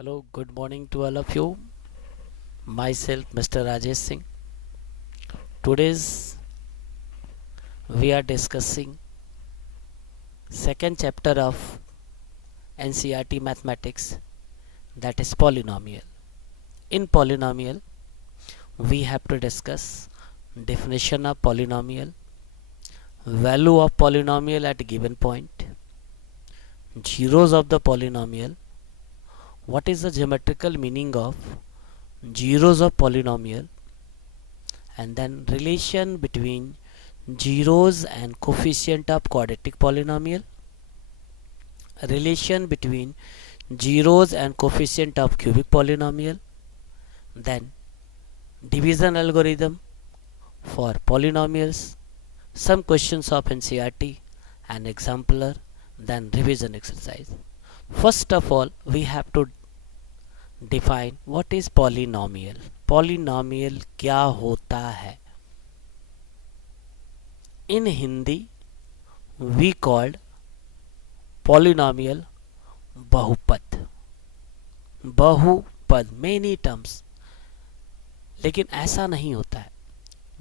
Hello, good morning to all of you. Myself, Mr. Rajesh Singh. Today's we are discussing second chapter of NCERT Mathematics, that is polynomial. In polynomial, we have to discuss definition of polynomial, value of polynomial at a given point, zeros of the polynomial, what is the geometrical meaning of zeros of polynomial, and then relation between zeros and coefficient of quadratic polynomial, relation between zeros and coefficient of cubic polynomial, then division algorithm for polynomials, some questions of NCERT, an exemplar, then revision exercise. First of all, we have to define what is polynomial. Polynomial क्या होता है? In Hindi, we called polynomial बहुपद. बहुपद, many terms. लेकिन ऐसा नहीं होता है.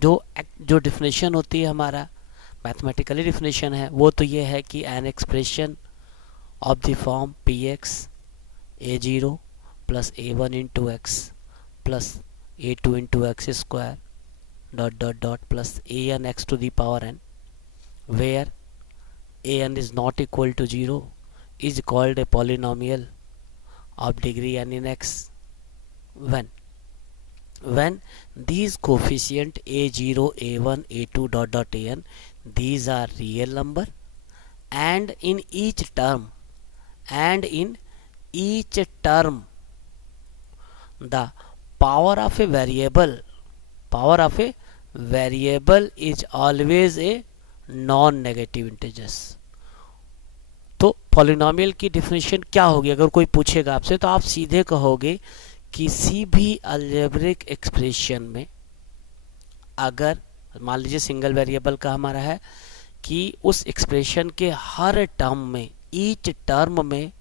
जो डिफिनेशन होती है हमारा मैथमेटिकली डिफिनेशन है वो तो ये है कि an expression of the form P X A zero plus A one into X plus A two into X square dot dot dot plus A N X to the power N where A N is not equal to zero is called a polynomial of degree n in x when these coefficient a0 a1 a2 dot dot an these are real number and in each term the power of a variable is always a non-negative integers. तो polynomial की definition क्या होगी? अगर कोई पूछेगा आपसे तो आप सीधे कहोगे किसी भी अलजेब्रिक एक्सप्रेशन में अगर मान लीजिए सिंगल वेरिएबल का हमारा है कि उस एक्सप्रेशन के हर टर्म में ईच टर्म में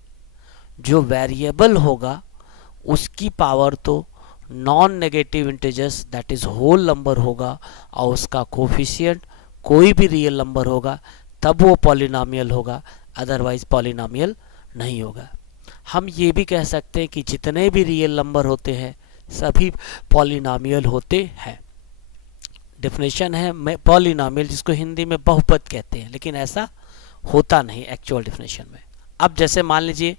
जो वेरिएबल होगा उसकी पावर तो non negative integers that is whole number होगा और उसका कोफिशिएंट कोई भी रियल नंबर होगा तब वो पॉलिनोमियल होगा, अदरवाइज पॉलिनोमियल नहीं होगा. हम ये भी कह सकते हैं कि जितने भी रियल नंबर होते हैं सभी पॉलिनोमियल होते हैं. डेफिनेशन है पॉलिनोमियल जिसको हिंदी में बहुपद कहते हैं, लेकिन ऐसा होता नहीं एक्चुअल डेफिनेशन में. अब जैसे मान लीजिए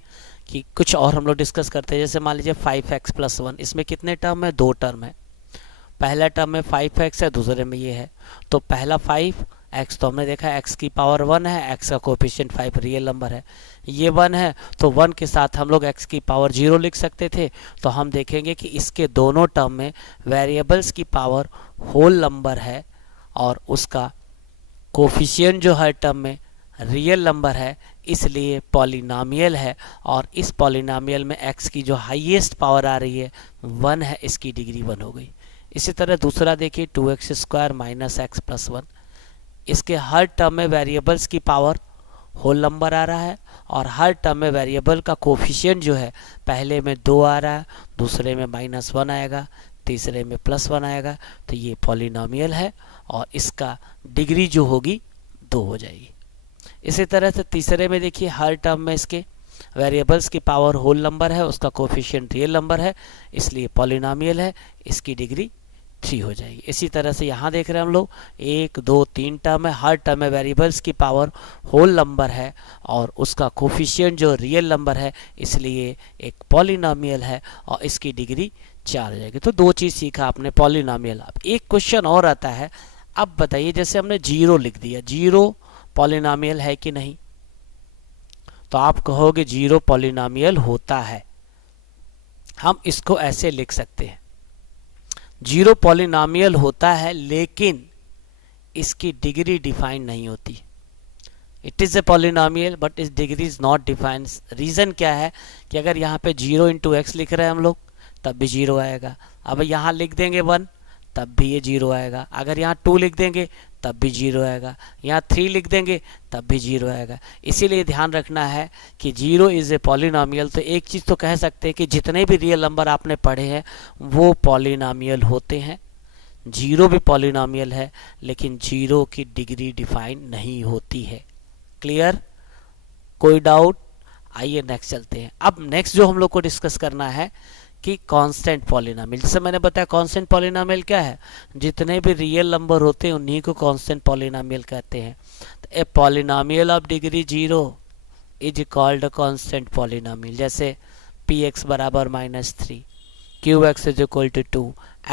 कि कुछ और हम लोग डिस्कस करते हैं. जैसे मान लीजिए 5x प्लस 1, इसमें कितने टर्म है? 2 टर्म है. पहला टर्म में 5x है, दूसरे में ये है. तो पहला 5x तो हमने देखा x की पावर 1 है, x का कोएफिशिएंट 5 रियल नंबर है. ये 1 है तो 1 के साथ हम लोग x की पावर 0 लिख सकते थे. तो हम देखेंगे कि इसके दोनों टर्म में वेरिएबल्स की पावर होल नंबर है और उसका कोएफिशिएंट जो हर टर्म में रियल नंबर है, इसलिए पॉलिनोमियल है. और इस पॉलिनोमियल में x की जो हाईएस्ट पावर आ रही है 1 है, इसकी डिग्री 1 हो गई. इसी तरह दूसरा देखिए 2x square minus x plus 1, इसके हर टर्म में वेरिएबल्स की पावर होल नंबर आ रहा है और हर टर्म में वेरिएबल का कोफिशिएंट जो है पहले में 2 आ रहा है, दूसरे में -1 आएगा, तीसरे में +1 आएगा. तो ये पॉलिनोमियल है और इसका डिग्री जो होगी 2 हो जाएगी. इसी तरह से तीसरे में देखिए हर टर्म में इसके वेरिएबल्स की पावर होल नंबर है, उसका कोफिशिएंट रियल नंबर है, इसलिए पॉलिनोमियल है, इसकी डिग्री 3 हो जाएगी. इसी तरह से यहाँ देख रहे हैं हम लोग 1 2 3 टर्म है, हर टर्म में वेरिएबल्स की पावर होल नंबर है और उसका कोफिशिएंट जो रियल नंबर है, इसलिए एक पॉलिनोमियल है और इसकी डिग्री 4 हो जाएगी. तो 2 चीज़ सीखा आपने पॉलिनोमियल. अब एक क्वेश्चन और आता है. अब बताइए जैसे हमने 0 लिख दिया, 0 पॉलिनोमियल है कि नहीं? तो आप कहोगे 0 पॉलिनोमियल होता है. हम इसको ऐसे लिख सकते हैं, 0 पॉलिनोमियल होता है लेकिन इसकी डिग्री डिफाइन नहीं होती. It is a polynomial but इस degree is not defined. Reason क्या है कि अगर यहाँ पे 0 इंटू एक्स लिख रहे हैं हम लोग तब भी 0 आएगा. अब यहाँ लिख देंगे 1 तब भी ये 0 आएगा. अगर यहाँ 2 लिख देंगे तब भी 0 आएगा, यहाँ 3 लिख देंगे तब भी 0 आएगा। इसीलिए ध्यान रखना है कि 0 इज़ ए पॉलिनॉमियल। तो एक चीज़ तो कह सकते हैं कि जितने भी रियल नंबर आपने पढ़े हैं वो पॉलिनॉमियल होते हैं। 0 भी पॉलिनॉमियल है, लेकिन 0 की डिग्री डिफाइन नहीं होती है। क्लियर? कोई डाउट? आइए नेक्स्ट चलते हैं। अब नेक्स्ट जो हम लोग को डिस्कस करना है कि कांस्टेंट पॉलिनॉमियल। जैसे मैंने बताया कांस्टेंट पॉलिनॉमियल क्या है, जितने भी रियल नंबर होते हैं उन्हीं को कांस्टेंट पॉलिनॉमियल कहते हैं। तो a polynomial of degree 0 is called a constant polynomial. जैसे px बराबर -3, qx is equal to 2,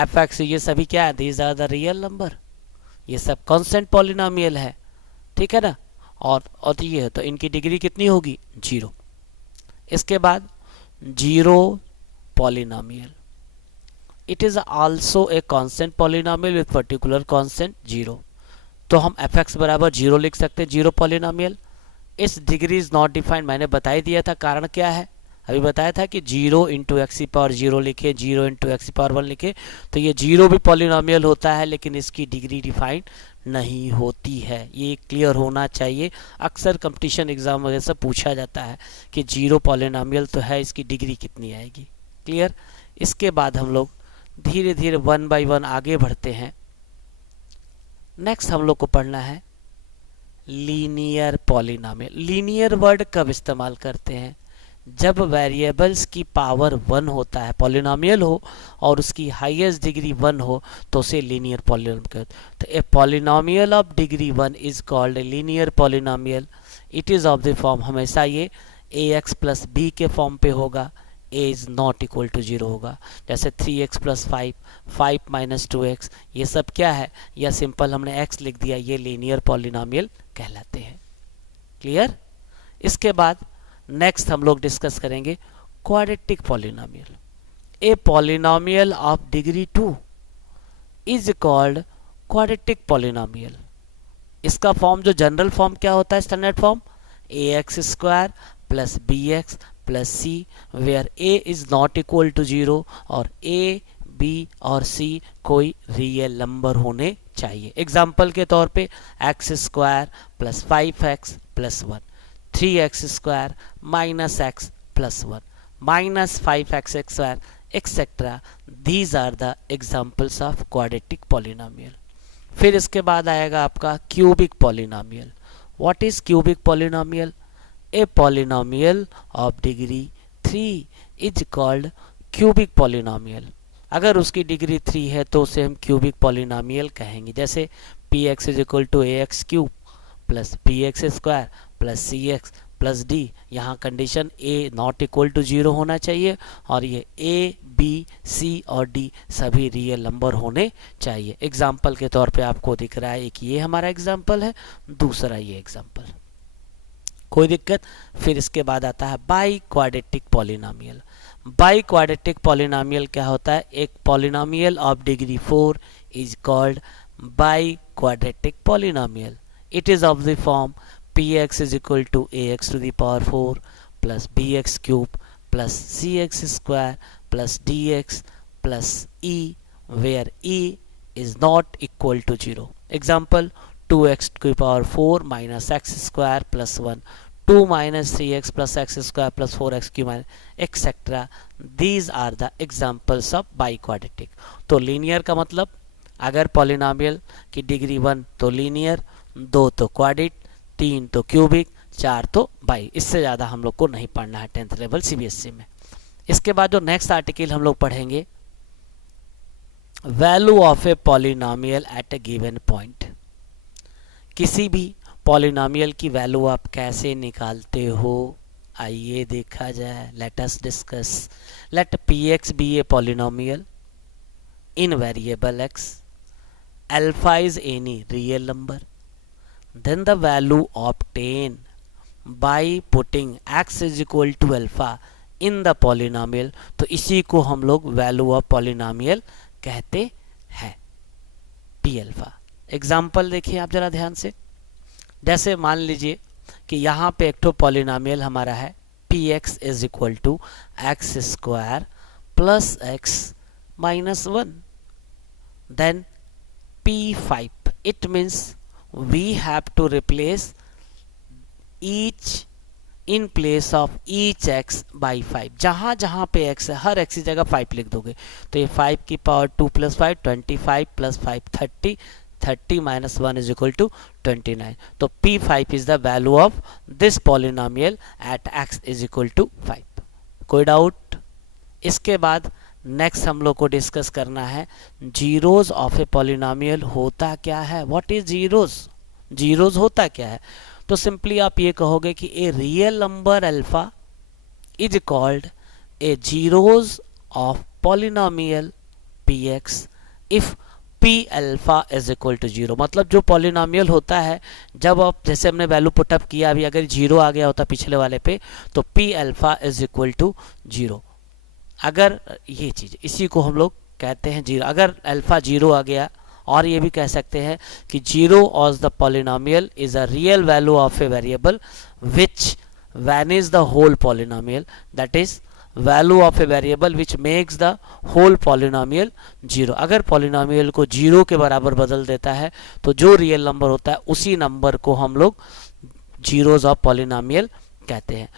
fx, ये सभी क्या है, these are the real number, ये सब कांस्टेंट पॉलिनॉमियल है। ठीक है ना? और ये है तो इनकी डिग्री कितनी होगी, 0। इसके बाद 0 polynomial, it is also a constant polynomial with particular constant 0। तो हम fx बराबर 0 लिख सकते हैं, 0 polynomial। इस डिग्री इज नॉट डिफाइंड, मैंने बता ही दिया था कारण क्या है, अभी बताया था कि 0 इंटू एक्स की पावर 0 लिखे, 0 इंटू एक्स की पावर 1 लिखे, तो ये 0 भी पॉलिनॉमियल होता है, लेकिन इसकी डिग्री डिफाइंड नहीं होती है। ये क्लियर होना चाहिए। अक्सर कंपटीशन एग्जाम वगैरह से पूछा जाता है कि 0 पॉलिनॉमियल तो है, इसकी डिग्री कितनी आएगी। क्लियर? इसके बाद हम लोग धीरे धीरे 1 बाय 1 आगे बढ़ते हैं। नेक्स्ट हम लोग को पढ़ना है लीनियर पॉलिनॉमियल। लीनियर वर्ड कब इस्तेमाल करते हैं, जब वेरिएबल्स की पावर 1 होता है, पॉलिनॉमियल हो और उसकी हाईएस्ट डिग्री 1 हो, तो उसे लीनियर पॉलिनॉमियल कहते हैं। तो a polynomial of degree 1 is called a linear polynomial. It is of the form, हमेशा ये ax प्लस b के फॉर्म पे होगा, a is not equal to 0 होगा। जैसे 3x प्लस 5, 5 माइनस 2x, ये सब क्या है, या सिंपल हमने x लिख दिया, ये लीनियर पॉलिनॉमियल कहलाते हैं। क्लियर? इसके बाद नेक्स्ट हम लोग डिस्कस करेंगे quadratic polynomial. A polynomial of degree 2 is called quadratic polynomial. इसका फॉर्म जो जनरल फॉर्म क्या होता है, standard form ax square plus bx plus c, where a is not equal to 0 और a, b और c कोई real number होने चाहिए। एग्जाम्पल के तौर पे x square plus 5x plus 1, 3x square minus x plus 1, minus 5x square etcetera. These are the examples of quadratic polynomial. फिर इसके बाद आएगा आपका cubic polynomial. What is cubic polynomial? A polynomial of degree 3 is called cubic polynomial. अगर उसकी degree 3 है तो उसे हम क्यूबिक पॉलिनॉमियल कहेंगे। जैसे px is equal to ax cube plus bx square plus cx plus d, यहाँ condition a not equal to 0 होना चाहिए और ये a, b, c और d सभी रियल नंबर होने चाहिए। एग्जाम्पल के तौर पे आपको दिख रहा है, एक ये हमारा एग्जाम्पल है, दूसरा ये एग्जाम्पल, कोई दिक्कत? फिर इसके बाद आता है by quadratic polynomial. By quadratic polynomial क्या होता है? एक polynomial of degree 4 is called by quadratic polynomial. It is of the form px is equal to ax to the power 4 plus bx cube plus cx square plus dx plus e, where e is not equal to 0. Example 2x to the power 4 minus x square plus 1, 2 minus 3x plus x square plus 4x cube etc. These are the examples of biquadratic. तो linear का मतलब अगर polynomial की degree 1 तो linear, 2 तो quadratic, 3 तो cubic, 4 तो by. इससे ज़्यादा हम लोग को नहीं पढ़ना है 10th लेवल सीबीएसई में। इसके बाद जो नेक्स्ट आर्टिकल हम लोग पढ़ेंगे value of a polynomial at a given point. किसी भी पॉलिनॉमियल की वैल्यू आप कैसे निकालते हो, आइए देखा जाए। Let us discuss. Let px be a polynomial in variable x, alpha is any real number, then the value obtained by putting x is equal to alpha in the polynomial, तो इसी को हम लोग वैल्यू ऑफ पॉलिनॉमियल कहते हैं, p alpha. Example देखिए आप जरा ध्यान से। जैसे मान लीजिए कि यहाँ पे एक तो पॉलिनॉमियल हमारा है px is equal to x square plus X minus 1, then p5, it means we have to replace each in place of each X by 5। जहाँ जहाँ पे x है हर x की जगह 5 लिख दोगे। तो ये 5 की power 2 plus 5 25 plus 5 30, 30 minus 1 is equal to 29। तो P5 is the value of this polynomial at x is equal to 5। कोई डाउट? इसके बाद नेक्स्ट हम लोग को डिस्कस करना है जीरोज ऑफ ए पॉलिनोमियल होता क्या है। What is zeros? जीरोज होता क्या है? तो सिंपली आप ये कहोगे कि a real number alpha is called a zeros of polynomial px if p alpha is equal to 0। मतलब जो पॉलिनोमियल होता है, जब आप जैसे हमने वैल्यू पुटअप किया अभी, अगर 0 आ गया होता पिछले वाले पे तो p alpha is equal to 0। अगर ये चीज, इसी को हम लोग कहते हैं जीरो। अगर अल्फा 0 आ गया, और ये भी कह सकते हैं कि 0 of the polynomial is a real value of a variable which vanish the whole polynomial, that is value of a variable which makes the whole polynomial 0। अगर पॉलिनोमियल को 0 के बराबर बदल देता है तो जो रियल नंबर होता है उसी नंबर को हम लोग जीरोज ऑफ पॉलिनोमियल कहते हैं।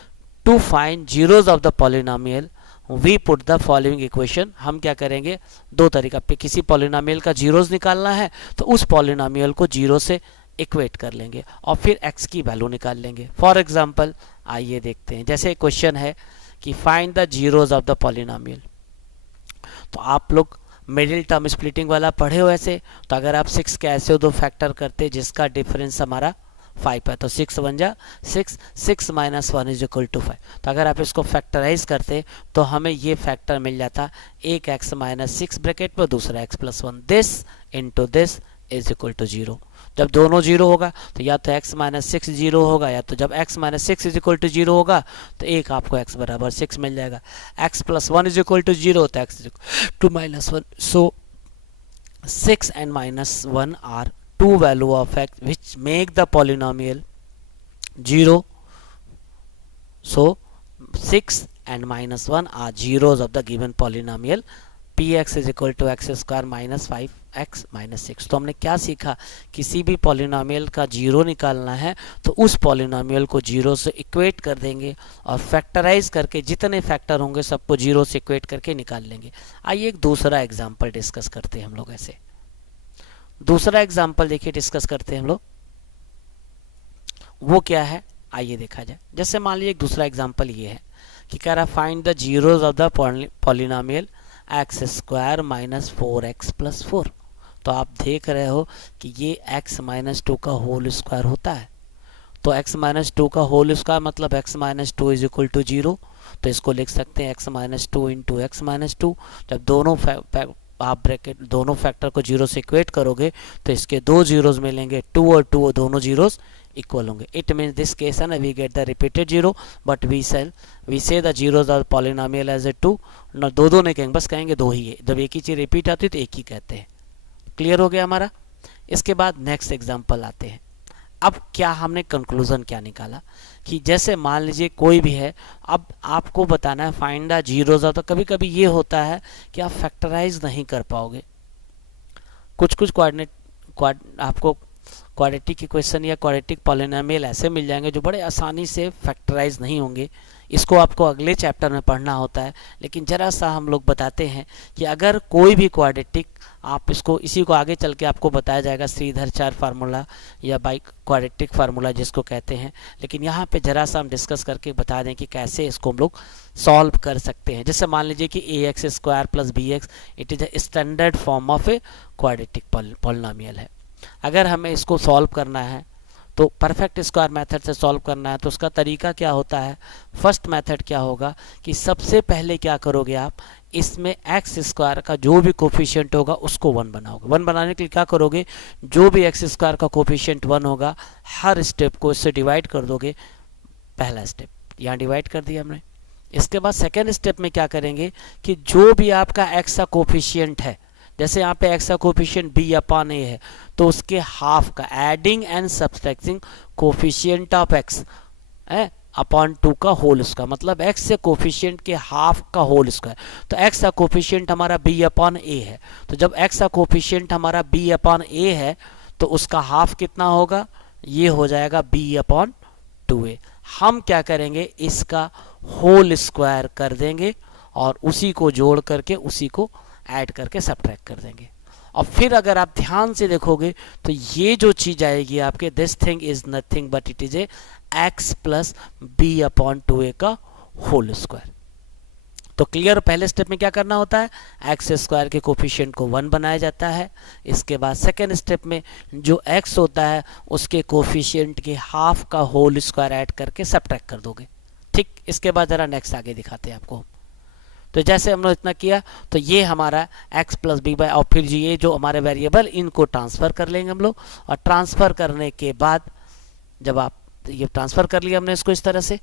To find zeros of the polynomial we put the following equation. हम क्या करेंगे, दो तरीका पे, किसी पॉलिनोमियल का जीरोज निकालना है तो उस पॉलिनोमियल को 0 से इक्वेट कर लेंगे और फिर x की वैल्यू निकाल लेंगे। फॉर एग्जांपल आइए देखते हैं, जैसे क्वेश्चन है कि find the zeros of the polynomial. तो आप लोग मिडिल टर्म स्प्लिटिंग वाला पढ़े हो ऐसे, तो अगर आप 6 के ऐसे दो फैक्टर करते जिसका डिफरेंस हमारा 5 है तो 6 बन जा 6, 6 माइनस 1 इज इक्वल टू 5। तो अगर आप इसको फैक्टराइज करते तो हमें ये फैक्टर मिल जाता, एक x माइनस 6 ब्रैकेट में, दूसरा x plus 1, this into this is equal to 0। जब दोनों 0 होगा तो या तो x माइनस 6 0 होगा, या तो जब x minus 6 is equal to 0 होगा तो एक आपको x बराबर 6 मिल जाएगा। x plus 1 is equal to 0 तो x to minus 1। So 6 and minus 1 are two value of x which make the polynomial 0. So 6 and minus 1 are zeros of the given polynomial px is equal to x square minus 5x minus 6। तो हमने क्या सीखा, किसी भी polynomial का 0 निकालना है तो उस पॉलिनोमियल को 0 से इक्वेट कर देंगे और फैक्टराइज करके जितने फैक्टर होंगे सबको 0 से इक्वेट करके निकाल लेंगे। आइए एक दूसरा एग्जाम्पल डिस्कस करते हैं हम लोग। ऐसे दूसरा एग्जाम्पल देखिए डिस्कस करते हैं हम लोग, वो क्या है आइए देखा जाए। जैसे मान लीजिए एक दूसरा एग्जाम्पल ये है कि कह रहा find the zeros of the polynomial x square minus 4x plus 4। तो आप देख रहे हो कि ये x माइनस 2 का होल स्क्वायर होता है। तो x माइनस 2 का होल स्क्वायर मतलब x minus 2 is equal to 0। तो इसको लिख सकते हैं x minus 2 into X minus 2। जब दोनों आप ब्रैकेट दोनों फैक्टर को 0 से इक्वेट करोगे तो इसके दो जीरोज मिलेंगे, 2 और 2 दोनों जीरोज इक्वल होंगे। इट मीन्स दिस केस है ना, we get the repeated 0 but we say the zeros of polynomial as a 2। ना दो नहीं कहेंगे, बस कहेंगे 2 ही है। जब एक ही चीज रिपीट आती है तो एक ही कहते हैं। क्लियर हो गया हमारा। इसके बाद नेक्स्ट एग्जाम्पल आते हैं। अब क्या हमने कंक्लूजन क्या निकाला कि जैसे मान लीजिए कोई भी है, अब आपको बताना है फाइंड द जीरोज ऑफ। तो कभी कभी ये होता है कि आप फैक्टराइज नहीं कर पाओगे, कुछ आपको क्वाड्रेटिक इक्वेशन या क्वाड्रेटिक पॉलिनोमियल ऐसे मिल जाएंगे जो बड़े आसानी से फैक्टराइज नहीं होंगे। इसको आपको अगले चैप्टर में पढ़ना होता है, लेकिन ज़रा सा हम लोग बताते हैं कि अगर कोई भी क्वाड्रेटिक, आप इसको इसी को आगे चल के आपको बताया जाएगा श्रीधर फार्मूला या बाई क्वाड्रेटिक फार्मूला जिसको कहते हैं। लेकिन यहाँ पे ज़रा सा हम डिस्कस करके बता दें कि कैसे इसको हम लोग सॉल्व कर सकते हैं। जैसे मान लीजिए कि ax square plus bx it is a standard form of A quadratic polynomial है। अगर हमें इसको सॉल्व करना है तो परफेक्ट स्क्वायर मेथड से सॉल्व करना है तो उसका तरीका क्या होता है। फर्स्ट मेथड क्या होगा कि सबसे पहले क्या करोगे आप, इसमें एक्स स्क्वायर का जो भी कोफिशिएंट होगा उसको 1 बनाओगे। 1 बनाने के लिए क्या करोगे, जो भी एक्स स्क्वायर का कोफिशिएंट 1 होगा हर स्टेप को इससे डिवाइड कर दोगे। पहला स्टेप यहाँ डिवाइड कर दिया हमने। इसके बाद सेकेंड स्टेप में क्या करेंगे कि जो भी आपका एक्स का कोफिशिएंट है, जैसे यहाँ पे एक्स का कोफिशिएंट b अपॉन a है तो उसके हाफ का adding and subtracting coefficient of x है अपॉन 2 का होल स्क्वायर, मतलब x से कोफिशिएंट के हाफ का होल स्क्वायर। तो x का कोफिशिएंट हमारा b अपॉन a है। तो जब x का कोफिशिएंट हमारा b अपॉन a है तो उसका हाफ कितना होगा, ये हो जाएगा b/2a। हम क्या करेंगे, इसका होल स्क्वायर कर देंगे और उसी को जोड़ करके उसी को ऐड करके सब्ट्रैक्ट कर देंगे। और फिर अगर आप ध्यान से देखोगे तो ये जो चीज आएगी आपके, this thing is nothing but it is A x plus b/2a का होल स्क्वायर। तो क्लियर, पहले स्टेप में क्या करना होता है, एक्स स्क्वायर के कोफिशिएंट को 1 बनाया जाता है। इसके बाद सेकेंड स्टेप में जो x होता है उसके कोफिशिएंट के हाफ का होल स्क्वायर ऐड करके सब्ट्रैक्ट कर दोगे। ठीक, इसके बाद जरा नेक्स्ट आगे दिखाते हैं आपको। तो जैसे हम लोग इतना किया तो ये हमारा x प्लस बी बाय, और फिर ये जो हमारे वेरिएबल इनको ट्रांसफ़र कर लेंगे हम लोग। और ट्रांसफ़र करने के बाद जब आप ये ट्रांसफ़र कर लिया हमने, इसको इस तरह से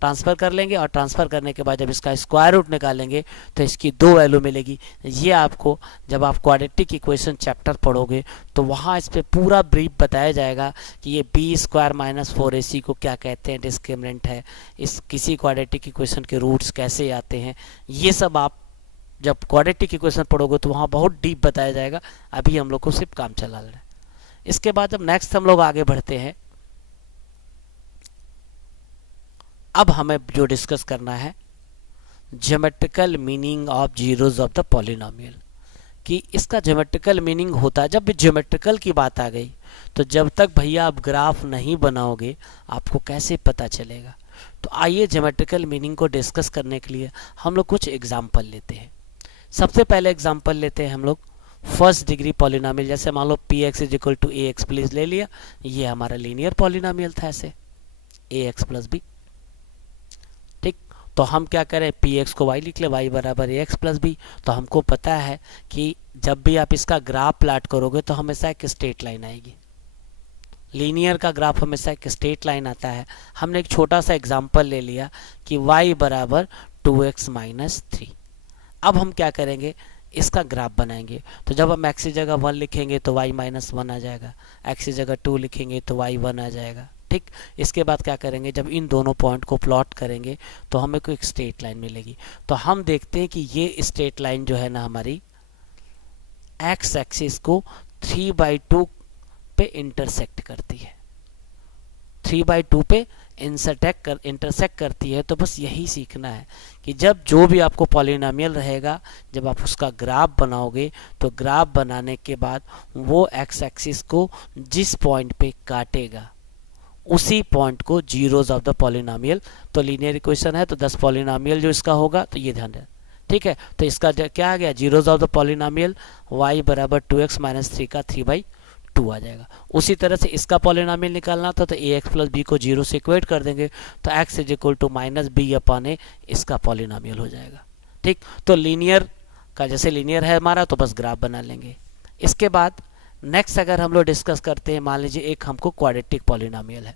ट्रांसफ़र कर लेंगे और ट्रांसफ़र करने के बाद जब इसका स्क्वायर रूट निकालेंगे तो इसकी 2 वैल्यू मिलेगी। ये आपको जब आप क्वाड्रेटिक इक्वेशन चैप्टर पढ़ोगे तो वहाँ इस पर पूरा ब्रीफ बताया जाएगा कि ये b² माइनस 4ac को क्या कहते हैं, डिस्क्रिमिनेंट है, इस किसी क्वाड्रेटिक इक्वेशन के रूट्स कैसे आते हैं, ये सब आप जब क्वाड्रेटिक इक्वेशन पढ़ोगे तो वहाँ बहुत डीप बताया जाएगा। अभी हम लोग को सिर्फ काम चला लेना है। इसके बाद जब नेक्स्ट हम लोग आगे बढ़ते हैं, अब हमें जो डिस्कस करना है geometrical meaning of zeros of the polynomial, कि इसका ज्योमेट्रिकल मीनिंग होता है। जब भी ज्योमेट्रिकल की बात आ गई तो जब तक भैया आप ग्राफ नहीं बनाओगे आपको कैसे पता चलेगा। तो आइए ज्योमेट्रिकल मीनिंग को डिस्कस करने के लिए हम लोग कुछ एग्जाम्पल लेते हैं। सबसे पहले एग्जाम्पल लेते हैं हम लोग फर्स्ट डिग्री पॉलिनोमियल। जैसे मान लो px is equal to ax please ले लिया, ये हमारा लीनियर पॉलिनोमियल था, ऐसे ax प्लस b। ठीक, तो हम क्या करें, px को y लिख ले, y बराबर ax प्लस b। तो हमको पता है कि जब भी आप इसका ग्राफ प्लाट करोगे तो हमेशा एक स्ट्रेट लाइन आएगी। लीनियर का ग्राफ हमेशा एक स्ट्रेट लाइन आता है। हमने एक छोटा सा एग्जांपल ले लिया कि y बराबर 2x माइनस 3। अब हम क्या करेंगे, इसका ग्राफ बनाएंगे। तो जब हम x की जगह 1 लिखेंगे तो y माइनस 1 आ जाएगा, x की जगह 2 लिखेंगे तो y 1 आ जाएगा। ठीक, इसके बाद क्या करेंगे, जब इन दोनों पॉइंट को प्लॉट करेंगे तो हमें कोई एक स्ट्रेट लाइन मिलेगी। तो हम देखते हैं कि ये स्ट्रेट लाइन जो है ना हमारी x एक्सिस को 3/2 पे इंटरसेक्ट करती है, 3/2 पे इंटरसेक्ट करती है। तो बस यही सीखना है कि जब जो भी आपको पॉलिनोमियल रहेगा, जब आप उसका ग्राफ बनाओगे तो ग्राफ बनाने के बाद वो x एक्सिस को जिस पॉइंट पे काटेगा उसी पॉइंट को जीरोज ऑफ द पॉलिनोमियल, तो लीनियर इक्वेशन है तो 10 पॉलिनोमियल जो इसका होगा, तो ये ध्यान दें। ठीक है, तो इसका क्या आ गया, zeros of the polynomial y बराबर 2x माइनस 3 का 3/2 आ जाएगा। उसी तरह से इसका पॉलिनोमियल निकालना था तो ax प्लस b को 0 से इक्वेट कर देंगे तो x is equal to minus b/a इसका पॉलिनोमियल हो जाएगा। ठीक, तो लीनियर का जैसे लीनियर है हमारा तो बस ग्राफ बना लेंगे। इसके बाद नेक्स्ट अगर हम लोग डिस्कस करते हैं, मान लीजिए एक हमको क्वाड्रेटिक पॉलिनोमियल है।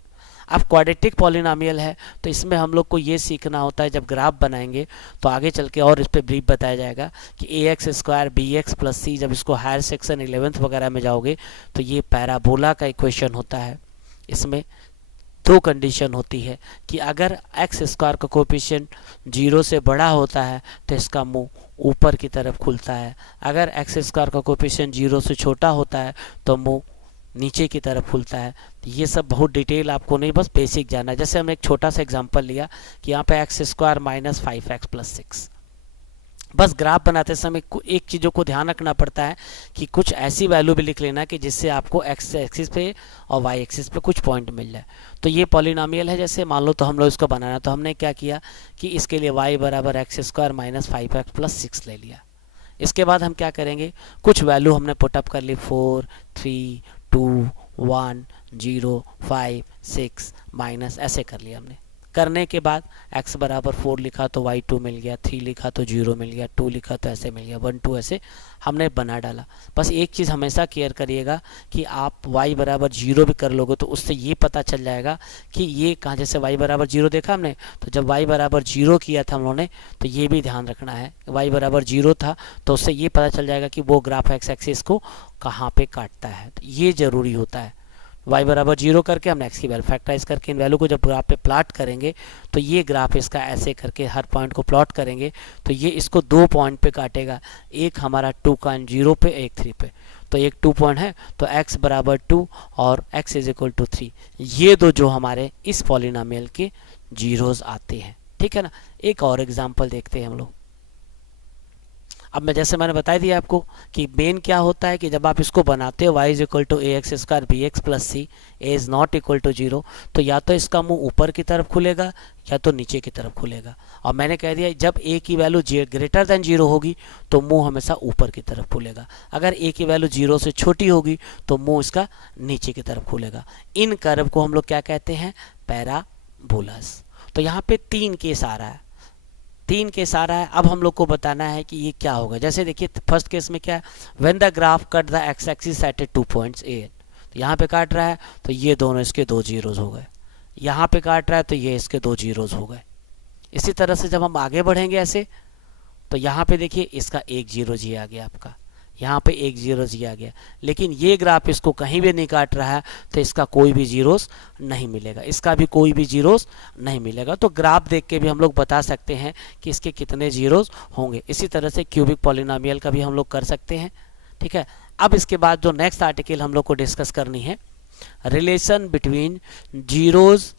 अब क्वाड्रेटिक पॉलिनोमियल है तो इसमें हम लोग को ये सीखना होता है, जब ग्राफ बनाएंगे तो आगे चल के और इस पर ब्रीफ बताया जाएगा कि ax² bx प्लस c, जब इसको हायर सेक्शन 11th वगैरह में जाओगे तो ये पैराबोला का इक्वेशन होता है। इसमें 2 कंडीशन होती है कि अगर x² का कोएफिशिएंट 0 से बड़ा होता है तो इसका मुंह ऊपर की तरफ खुलता है, अगर x² का कोएफिशिएंट 0 से छोटा होता है तो मुंह नीचे की तरफ खुलता है। ये सब बहुत डिटेल आपको नहीं, बस बेसिक जानना है। जैसे हमने एक छोटा सा एग्जांपल लिया कि यहाँ पे x² माइनस 5x प्लस 6। बस ग्राफ बनाते समय एक चीज़ों को ध्यान रखना पड़ता है कि कुछ ऐसी वैल्यू भी लिख लेना कि जिससे आपको x एक्सिस पे और y एक्सिस पे कुछ पॉइंट मिल जाए। तो ये पॉलिनोमियल है, जैसे मान लो तो हम लोग इसको बनाना, तो हमने क्या किया कि इसके लिए y बराबर x² माइनस 5x प्लस 6 ले लिया। इसके बाद हम क्या करेंगे, कुछ वैल्यू हमने पुटअप कर ली, 4 3 2 1 0 5 6 माइनस, ऐसे कर लिया हमने। करने के बाद x बराबर 4 लिखा तो y 2 मिल गया, 3 लिखा तो 0 मिल गया, 2 लिखा तो ऐसे मिल गया, 1 2 ऐसे हमने बना डाला। बस एक चीज़ हमेशा केयर करिएगा कि आप y बराबर 0 भी कर लोगे तो उससे ये पता चल जाएगा कि ये कहाँ, जैसे y बराबर 0 देखा हमने, तो जब y बराबर 0 किया था हम लोगों ने तो ये भी ध्यान रखना है, y बराबर 0 था तो उससे ये पता चल जाएगा कि वो ग्राफ x एक्सिस को कहाँ पे काटता है। तो ये ज़रूरी होता है। y बराबर 0 करके हमने x की वैल्यू फैक्टराइज करके इन वैल्यू को जब ग्राफ पे प्लॉट करेंगे तो ये ग्राफ इसका ऐसे करके हर पॉइंट को प्लॉट करेंगे तो ये इसको 2 पॉइंट पे काटेगा, एक हमारा 2 का 0 पे, एक 3 पे। तो एक 2 पॉइंट है, तो x बराबर 2 और x इज इक्वल टू 3, ये दो जो हमारे इस पॉलिनोमियल के जीरोस आते हैं। ठीक है ना। एक और एग्जांपल देखते हैं हम लोग। अब मैं जैसे मैंने बता दिया आपको कि मेन क्या होता है कि जब आप इसको बनाते हो y is equal to A x square B x plus C A is not equal to 0, तो या तो इसका मुंह ऊपर की तरफ खुलेगा या तो नीचे की तरफ खुलेगा। और मैंने कह दिया जब a की वैल्यू ग्रेटर देन 0 होगी तो मुंह हमेशा ऊपर की तरफ खुलेगा, अगर a की वैल्यू 0 से छोटी होगी तो मुंह इसका नीचे की तरफ खुलेगा। इन कर्व को हम लोग क्या कहते हैं? पैराबोलास। तो यहाँ पे 3 केस आ रहा है, 3 केस आ रहा है। अब हम लोग को बताना है कि ये क्या होगा। जैसे देखिए फर्स्ट केस में क्या है, when the graph cut the x axis at 2 points A, तो यहाँ पे काट रहा है तो ये दोनों इसके 2 जीरोज हो गए, यहाँ पे काट रहा है तो ये इसके 2 जीरोज हो गए। इसी तरह से जब हम आगे बढ़ेंगे ऐसे, तो यहाँ पे देखिए इसका 1 जीरो जी आ गया आपका, यहाँ पे 1 जीरो जी आ गया, लेकिन ये ग्राफ इसको कहीं भी नहीं काट रहा है तो इसका कोई भी जीरोस नहीं मिलेगा, इसका भी कोई भी जीरोस नहीं मिलेगा। तो ग्राफ देख के भी हम लोग बता सकते हैं कि इसके कितने जीरोस होंगे। इसी तरह से क्यूबिक पॉलिनोमियल का भी हम लोग कर सकते हैं। ठीक है। अब इसके बाद जो नेक्स्ट आर्टिकल हम लोग को डिस्कस करनी है, relation between zeros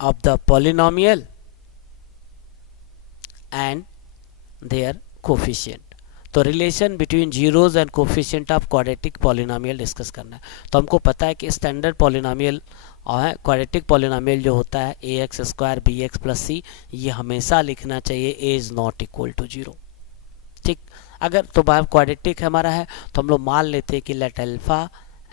of the polynomial and their coefficient. तो relation between zeros and coefficient of quadratic polynomial discuss करना है। तो हमको पता है कि स्टैंडर्ड पॉलिनोमियल और क्वाड्रेटिक पॉलिनोमियल जो होता है a x square B x plus c, ये हमेशा लिखना चाहिए a is not equal to 0। ठीक। अगर तो बाय क्वाड्रेटिक हमारा है तो हम लोग मान लेते हैं कि let alpha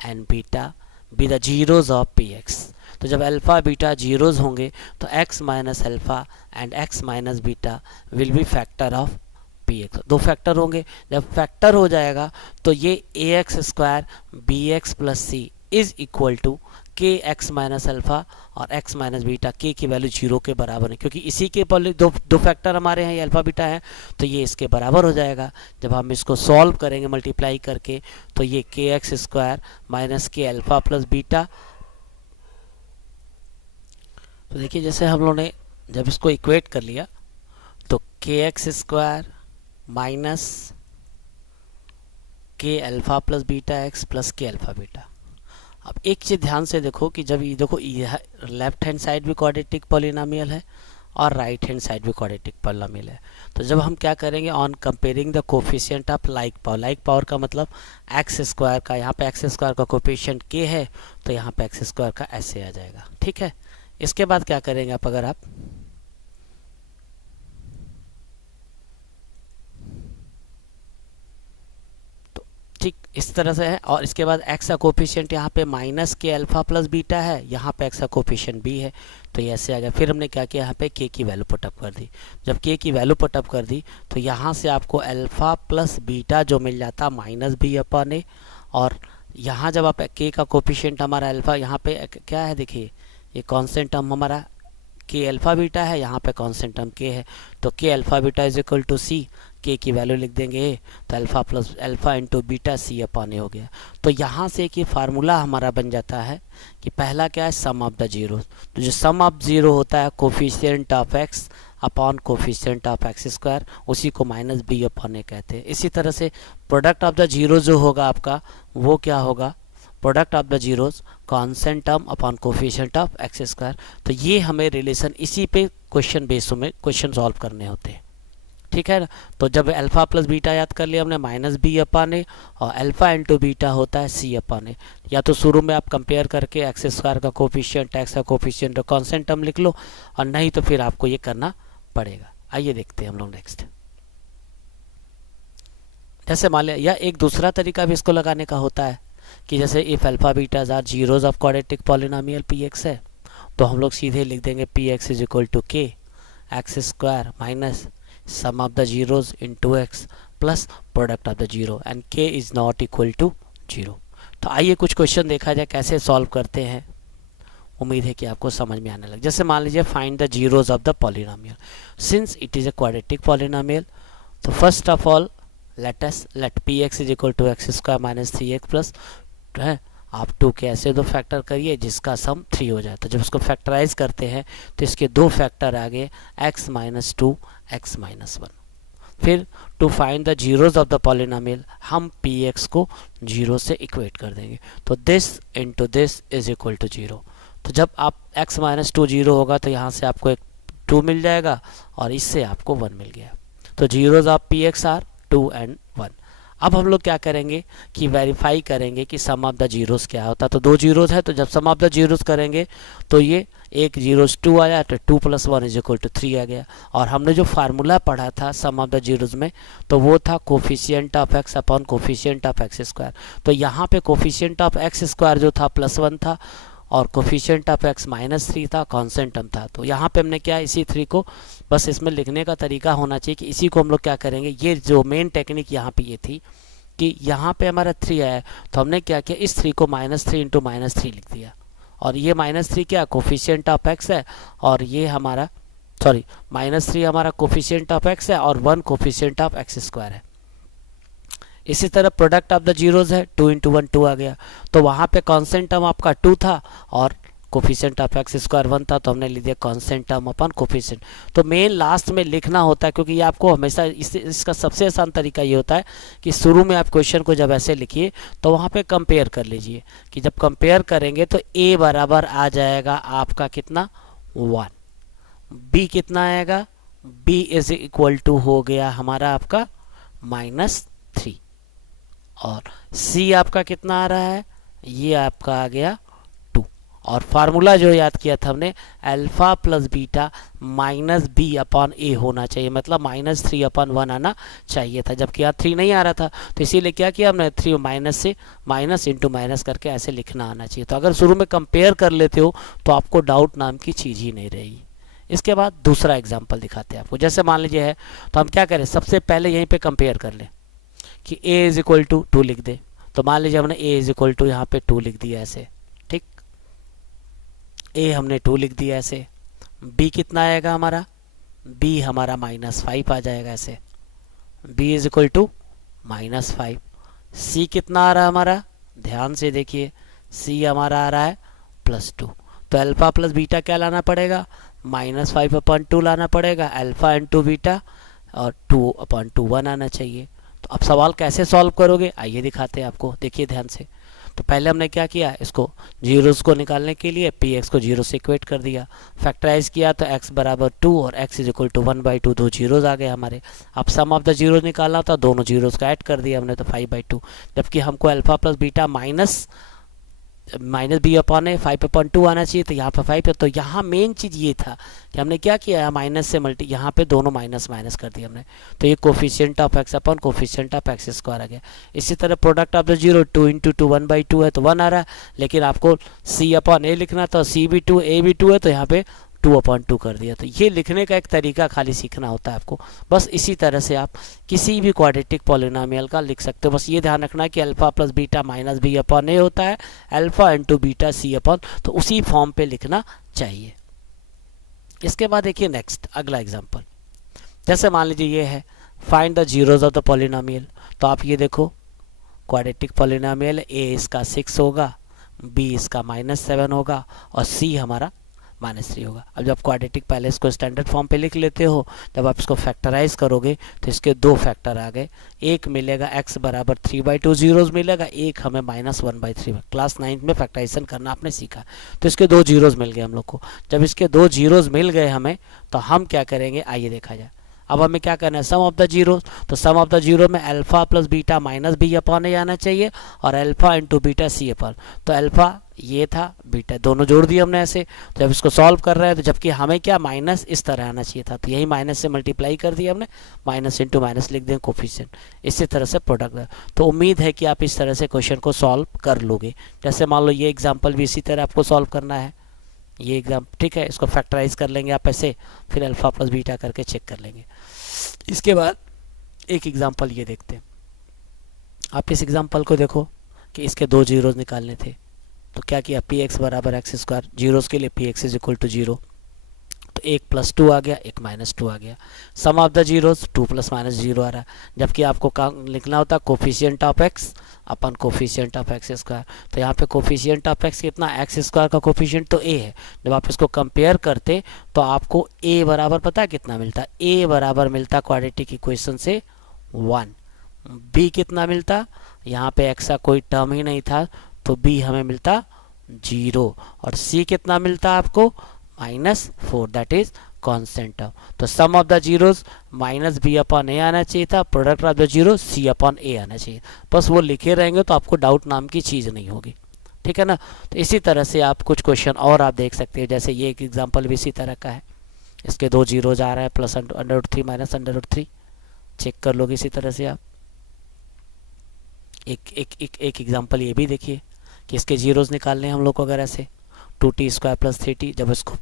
and beta be the zeros of P x. तो जब अल्फा बीटा जीरोज होंगे तो x minus alpha and x minus beta will be factor of P x, 2 factor होंगे। जब फैक्टर हो जाएगा तो ये a x square B x plus c is equal to k x minus alpha और x minus beta, k की value 0 के बराबर है क्योंकि इसी के दो फैक्टर हमारे हैं, ये अल्फा बीटा है, तो ये इसके बराबर हो जाएगा। जब हम इसको सॉल्व करेंगे मल्टीप्लाई करके तो ये के एक्स स्क्वायर माइनस के अल्फा प्लस बीटा, तो देखिए जैसे हम लोगों ने जब इसको इक्वेट कर लिया तो के एक्स स्क्वायर माइनस के alpha plus beta x plus के अल्फा बीटा। अब एक चीज ध्यान से देखो कि जब ये देखो लेफ्ट हैंड साइड भी क्वाड्रेटिक पॉलिनोमियल है और राइट हैंड साइड भी क्वाड्रेटिक पॉलिनोमियल है, तो जब हम क्या करेंगे on comparing the coefficient of like power का मतलब एक्स स्क्वायर का, यहाँ पे एक्स स्क्वायर का कोफिशिएंट के है तो यहाँ पे एक्स स्क्वायर का ऐसे आ जाएगा। ठीक है। इसके बाद क्या करेंगे आप, अगर आप तो ठीक इस तरह से है, और इसके बाद x का कोफिशिएंट यहाँ पे माइनस के अल्फा प्लस बीटा है, यहाँ पे x का कोफिशिएंट b है, तो ये ऐसे आ गया। फिर हमने क्या किया, यहाँ पे k की वैल्यू पुटअप कर दी। जब k की वैल्यू पुटअप कर दी तो यहाँ से आपको अल्फा प्लस बीटा जो मिल जाता माइनस बी अपन ए, और यहाँ जब आप k का कोफिशिएंट हमारा अल्फा, यहाँ पे क्या है देखिए ये कांस्टेंट टर्म हमारा के अल्फा बीटा है, यहाँ पे कांस्टेंट टर्म के है, तो k alpha beta is equal to c, k की वैल्यू लिख देंगे ए, तो alpha plus alpha into beta c upon a हो गया। तो यहाँ से एक ये फार्मूला हमारा बन जाता है कि पहला क्या है, सम ऑफ द जीरो। तो जो सम ऑफ जीरो होता है coefficient of x upon coefficient of x square, उसी को माइनस बी अपॉन ए कहते हैं। इसी तरह से प्रोडक्ट ऑफ द जीरो जो होगा आपका वो क्या होगा, product of the zeros constant term upon coefficient of x square. तो ये हमें रिलेशन इसी पे क्वेश्चन बेसों में क्वेश्चन सॉल्व करने होते हैं। ठीक है ना। तो जब अल्फा प्लस बीटा याद कर लिया हमने माइनस बी अपॉन ए, और अल्फा इंटू बीटा होता है सी अपॉन ए। या तो शुरू में आप कंपेयर करके एक्स स्क्वायर का कोफिशिएंट एक्स का कोफिशिएंट कांस्टेंट टर्म लिख लो, और नहीं तो फिर आपको ये करना पड़ेगा। आइए देखते हैं हम लोग नेक्स्ट। जैसे मान लिया, या एक दूसरा तरीका भी इसको लगाने का होता है कि जैसे if alpha betas are zeros of quadratic polynomial p x है, तो हम लोग सीधे लिख देंगे p x is equal to k x square minus sum of the zeros into x plus product of the zero, and k is not equal to 0। तो आइए कुछ क्वेश्चन देखा जाए कैसे सॉल्व करते हैं, उम्मीद है कि आपको समझ में आने लगे। जैसे मान लीजिए find the zeros of the polynomial, since it is a quadratic polynomial, तो first of all let p x is equal to x square minus 3x plus है, आप 2 के ऐसे 2 फैक्टर करिए जिसका सम 3 हो जाए। तो जब इसको फैक्टराइज करते हैं तो इसके 2 फैक्टर आ गए x माइनस 2 x माइनस 1। फिर to find the zeros of the polynomial हम पी एक्स को 0 से इक्वेट कर देंगे। तो this into this is equal to 0। तो जब आप x माइनस 2 0 होगा तो यहाँ से आपको एक 2 मिल जाएगा और इससे आपको 1 मिल गया। तो zeros of P X are 2 and 1। अब हम लोग क्या करेंगे कि वेरीफाई करेंगे कि सम ऑफ द जीरोस क्या होता है। तो 2 जीरोस है तो जब सम ऑफ द जीरोस करेंगे तो ये एक जीरोस 2 आया तो 2 + 1 इज इक्वल टू 3 आ गया। और हमने जो फार्मूला पढ़ा था सम ऑफ द जीरोस में तो वो था coefficient of x upon coefficient of x square. तो यहाँ पे कोफिशिएंट ऑफ x स्क्वायर जो था +1 था और कोफिशिएंट ऑफ x -3 था, कांस्टेंट टर्म था। तो यहाँ पे हमने क्या इसी 3 को बस इसमें लिखने का तरीका होना चाहिए कि इसी को हम लोग क्या करेंगे, ये जो मेन टेक्निक यहाँ पे ये थी कि यहाँ पे हमारा 3 आया तो हमने क्या किया इस 3 को -3 इंटू -3 लिख दिया। और ये -3 क्या कोफिशिएंट ऑफ x है और ये हमारा -3 हमारा कोफिशिएंट ऑफ x है और 1 कोफिशिएंट ऑफ x स्क्वायर है। इसी तरह प्रोडक्ट ऑफ द जीरोज है 2 इंटू 1 2 आ गया। तो वहाँ पे कांस्टेंट टर्म आपका 2 था और कोफिशिएंट ऑफ x स्क्वायर 1 था तो हमने लिख दिया कांस्टेंट टर्म अपन कोफिशिएंट। तो मेन लास्ट में लिखना होता है क्योंकि ये आपको हमेशा इसका सबसे आसान तरीका ये होता है कि शुरू में आप क्वेश्चन को जब ऐसे लिखिए तो वहाँ पे कंपेयर कर लीजिए कि जब कंपेयर करेंगे तो a बराबर आ जाएगा आपका कितना 1, b कितना आएगा b इज इक्वल टू हो गया हमारा आपका -3 और c आपका कितना आ रहा है ये आपका आ गया 2। और फार्मूला जो याद किया था हमने alpha plus beta -b upon a होना चाहिए, मतलब -3/1 आना चाहिए था, जबकि यहाँ 3 नहीं आ रहा था। तो इसीलिए क्या किया हमने 3 माइनस से माइनस इंटू माइनस करके ऐसे लिखना आना चाहिए। तो अगर शुरू में कंपेयर कर लेते हो तो आपको डाउट नाम की चीज़ ही नहीं रहेगी। इसके बाद दूसरा एग्जाम्पल दिखाते हैं आपको। जैसे मान लीजिए है तो हम क्या करें, सबसे पहले यहीं पे कंपेयर कर लें कि a इज इक्वल टू 2 लिख दे। तो मान लीजिए हमने a इज इक्वल टू यहाँ पे 2 लिख दिया ऐसे, ठीक, a हमने 2 लिख दिया ऐसे। b कितना आएगा हमारा, b हमारा -5 आ जाएगा ऐसे, b is equal to -5। c कितना आ रहा है हमारा, ध्यान से देखिए, c हमारा आ रहा है +2। तो अल्फा प्लस बीटा क्या लाना पड़ेगा, -5/2 लाना पड़ेगा, अल्फा इंटू बीटा और 2/2 1 आना चाहिए। तो अब सवाल कैसे सॉल्व करोगे आइए दिखाते हैं आपको, देखिए ध्यान से। तो पहले हमने क्या किया, इसको जीरोस को निकालने के लिए px को 0 से इक्वेट कर दिया, फैक्टराइज किया तो x बराबर 2 और x इज इक्वल टू 1/2, दो जीरोस आ गए हमारे। अब सम ऑफ द जीरोस निकालना था, दोनों जीरोस का ऐड कर दिया हमने तो 5/2, जबकि हमको alpha plus beta minus b upon है 5/2 आना चाहिए, तो यहाँ पर 5 है। तो यहाँ मेन चीज़ ये था कि हमने क्या किया, माइनस से मल्टी, यहाँ पे दोनों माइनस माइनस कर दिया हमने। तो ये coefficient of x upon coefficient of x square आ गया। इसी तरह product of the zero 2 into 2 1/2 है तो 1 आ रहा है, लेकिन आपको c अपॉन a लिखना था, c भी 2 a भी 2 है तो यहाँ पे 2/2 कर दिया। तो ये लिखने का एक तरीका खाली सीखना होता है आपको, बस इसी तरह से आप किसी भी क्वाड्रेटिक पॉलिनोमियल का लिख सकते हो। बस ये ध्यान रखना कि alpha plus beta -b upon a होता है, alpha into beta c upon, तो उसी फॉर्म पे लिखना चाहिए। इसके बाद देखिए नेक्स्ट अगला एग्जाम्पल, जैसे मान लीजिए ये है find the zeros of the polynomial. तो आप ये देखो क्वाड्रेटिक पॉलिनोमियल a इसका 6 होगा, b इसका -7 होगा और c हमारा -3 होगा। अब जब क्वाड्रेटिक पहले इसको स्टैंडर्ड फॉर्म पे लिख लेते हो, जब आप इसको फैक्टराइज करोगे तो इसके 2 फैक्टर आ गए, एक मिलेगा x बराबर 3/2 जीरोस मिलेगा, एक हमें -1/3। क्लास 9 में फैक्टराइजेशन करना आपने सीखा, तो इसके 2 जीरोस मिल गए हम लोग को। जब इसके 2 जीरोस मिल गए हमें तो हम क्या करेंगे आइए देखा जाए। अब हमें क्या करना है, सम ऑफ द जीरो। तो सम ऑफ द जीरो में alpha plus beta -b upon a आना चाहिए और alpha into beta c upon. तो अल्फा ये था, बीटा दोनों जोड़ दिए हमने ऐसे। तो जब इसको सॉल्व कर रहे हैं तो जबकि हमें क्या माइनस इस तरह आना चाहिए था, तो यही माइनस से मल्टीप्लाई कर दिया हमने, माइनस इंटू माइनस लिख दें कोफिशिएंट, इसी तरह से प्रोडक्ट। तो उम्मीद है कि आप इस तरह से क्वेश्चन को सॉल्व कर लोगे। जैसे मान लो ये एग्जाम्पल भी इसी तरह आपको सॉल्व करना है, ये एग्जाम ठीक है, इसको फैक्टराइज कर लेंगे आप ऐसे, फिर अल्फा प्लस बीटा करके चेक कर लेंगे। इसके बाद एक एग्जाम्पल ये देखते हैं। आप इस एग्जाम्पल को देखो कि इसके 2 जीरोस निकालने थे, तो क्या किया, px बराबर x स्क्वायर, जीरोस के लिए px इज इक्वल टू 0। तो एक +2 आ गया, एक -2 आ गया। सम ऑफ द जीरोस 2 + -0 आ रहा है, जबकि आपको लिखना होता है coefficient of x upon coefficient of x square. तो यहाँ पे कोफिशिएंट ऑफ x कितना, x स्क्वायर का कोफिशिएंट तो a है। जब आप इसको कंपेयर करते तो आपको a बराबर पता है कितना मिलता है, a बराबर मिलता क्वाड्रेटिक इक्वेशन से 1। b कितना मिलता, यहाँ पे x का कोई टर्म ही नहीं था तो b हमें मिलता 0, और c कितना मिलता आपको -4, दैट इज कांस्टेंट टर्म। तो सम ऑफ द जीरोस -b/a आना चाहिए था, product of the zero c/a आना चाहिए। बस वो लिखे रहेंगे तो आपको डाउट नाम की चीज़ नहीं होगी, ठीक है ना। तो इसी तरह से आप कुछ क्वेश्चन और आप देख सकते हैं, जैसे ये एक एग्जांपल भी इसी तरह का है। इसके 2 जीरोज आ रहा है, +√3 -√3, चेक कर लोगे इसी तरह से आप। एक एग्जांपल ये भी देखिए कि इसके जीरोज निकालने हम लोग को, अगर ऐसे 2t² + 3t, जब इसको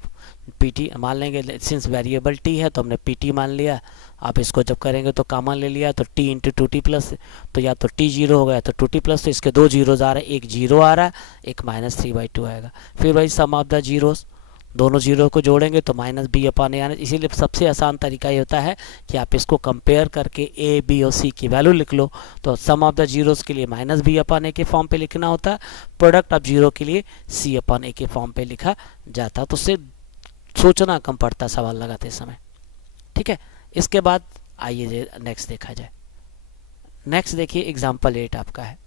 pt मान लेंगे, सिंस वेरिएबल t है तो हमने pt मान लिया। आप इसको जब करेंगे तो कॉमन ले लिया तो t × 2t+, तो या तो t 0 हो गया तो 2t+, तो इसके 2 जीरोज आ रहे हैं, एक 0 आ रहा है, एक -3/2 आएगा। फिर वही सम ऑफ द जीरोस, दोनों जीरो को जोड़ेंगे तो -b/a आना। इसीलिए सबसे आसान तरीका ये होता है कि आप इसको कंपेयर करके a, b और c की वैल्यू लिख लो। तो सम ऑफ द जीरोस के लिए -b/a के फॉर्म पे लिखना होता है, प्रोडक्ट ऑफ जीरो के लिए c/a के फॉर्म पे लिखा जाता, तो उससे सोचना कम पड़ता सवाल लगाते समय, ठीक है। इसके बाद आइए नेक्स्ट देखा जाए। नेक्स्ट देखिए एग्जाम्पल 8 आपका है,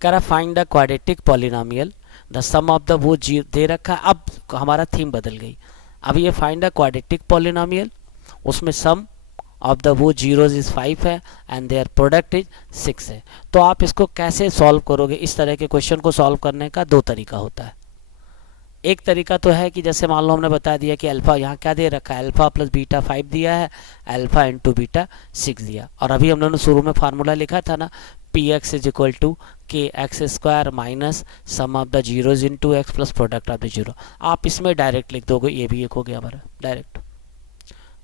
कह रहा find the quadratic polynomial the sum of the, वो दे रखा है। अब हमारा थीम बदल गई, अब ये फाइंड द क्वाड्रेटिक पॉलिनोमियल, उसमें सम ऑफ द वो जीरोज इज 5 है एंड देयर प्रोडक्ट इज 6 है। तो आप इसको कैसे सॉल्व करोगे, इस तरह के क्वेश्चन को सॉल्व करने का 2 तरीका होता है। एक तरीका तो है कि जैसे मान लो हमने बता दिया कि अल्फा यहाँ क्या दे रखा है, अल्फा + बीटा 5 दिया है, अल्फा × बीटा 6 दिया, और अभी हम लोगों ने शुरू में फार्मूला लिखा था ना, px = kx² - sum of the zeros × x + product of the zero. आप इसमें डायरेक्ट लिख दोगे, ये भी एक हो गया हमारा डायरेक्ट।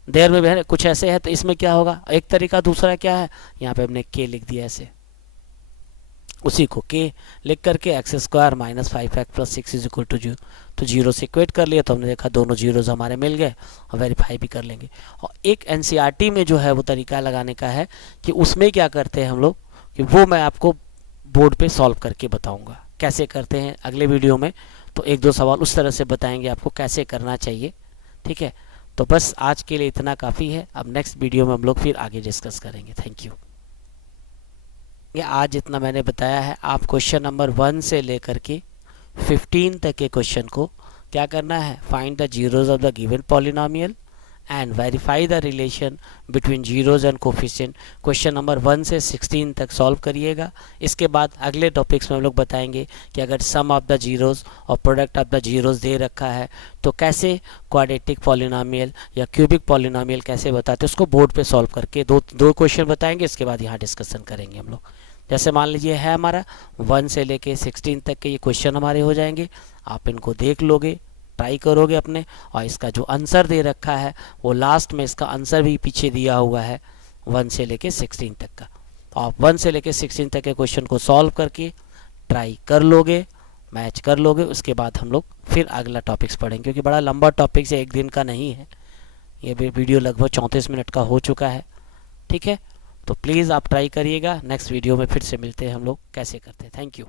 देर में भी कुछ ऐसे है तो इसमें क्या होगा, एक तरीका दूसरा क्या है, यहाँ पे हमने k लिख दिया ऐसे, उसी को k लिख करके x² - 5x + 6 = 0, तो 0 से इक्वेट कर लिया। तो हमने देखा दोनों जीरोज हमारे मिल गए, और वेरीफाई भी कर लेंगे। और एक NCERT में जो है वो तरीका लगाने का है कि उसमें क्या करते हैं हम लोग, कि वो मैं आपको बोर्ड पे सॉल्व करके बताऊंगा कैसे करते हैं अगले वीडियो में। तो 1-2 सवाल उस तरह से बताएंगे आपको कैसे करना चाहिए, ठीक है। तो बस आज के लिए इतना काफ़ी है, अब नेक्स्ट वीडियो में हम लोग फिर आगे डिस्कस करेंगे। Thank you. ये आज जितना मैंने बताया है, आप क्वेश्चन नंबर 1 से लेकर के 15 तक के क्वेश्चन को क्या करना है, find the zeros of the given polynomial and verify the relation between zeros and coefficient. Question number 1 से 16 तक सॉल्व करिएगा। इसके बाद अगले टॉपिक्स में हम लोग बताएंगे कि अगर सम ऑफ द जीरोज और प्रोडक्ट ऑफ द जीरोज दे रखा है तो कैसे क्वाड्रेटिक पॉलिनोमियल या क्यूबिक पॉलिनोमियल कैसे बताते हैं, उसको बोर्ड पे सॉल्व करके दो क्वेश्चन बताएंगे। इसके बाद यहाँ डिस्कशन करेंगे हम लोग। जैसे मान लीजिए है हमारा 1 से लेके 16 तक के ये क्वेश्चन हमारे हो जाएंगे, आप इनको देख लोगे, ट्राई करोगे अपने, और इसका जो आंसर दे रखा है वो लास्ट में इसका आंसर भी पीछे दिया हुआ है 1 से लेके 16 तक का। तो आप 1 से लेके 16 तक के क्वेश्चन को सॉल्व करके ट्राई कर लोगे, मैच कर लोगे। उसके बाद हम लोग फिर अगला टॉपिक्स पढ़ेंगे, क्योंकि बड़ा लंबा टॉपिक से एक दिन का नहीं है, ये वीडियो लगभग 34 मिनट का हो चुका है, ठीक है। तो प्लीज़ आप ट्राई करिएगा। नेक्स्ट वीडियो में फिर से मिलते हैं हम लोग कैसे करते हैं। Thank you.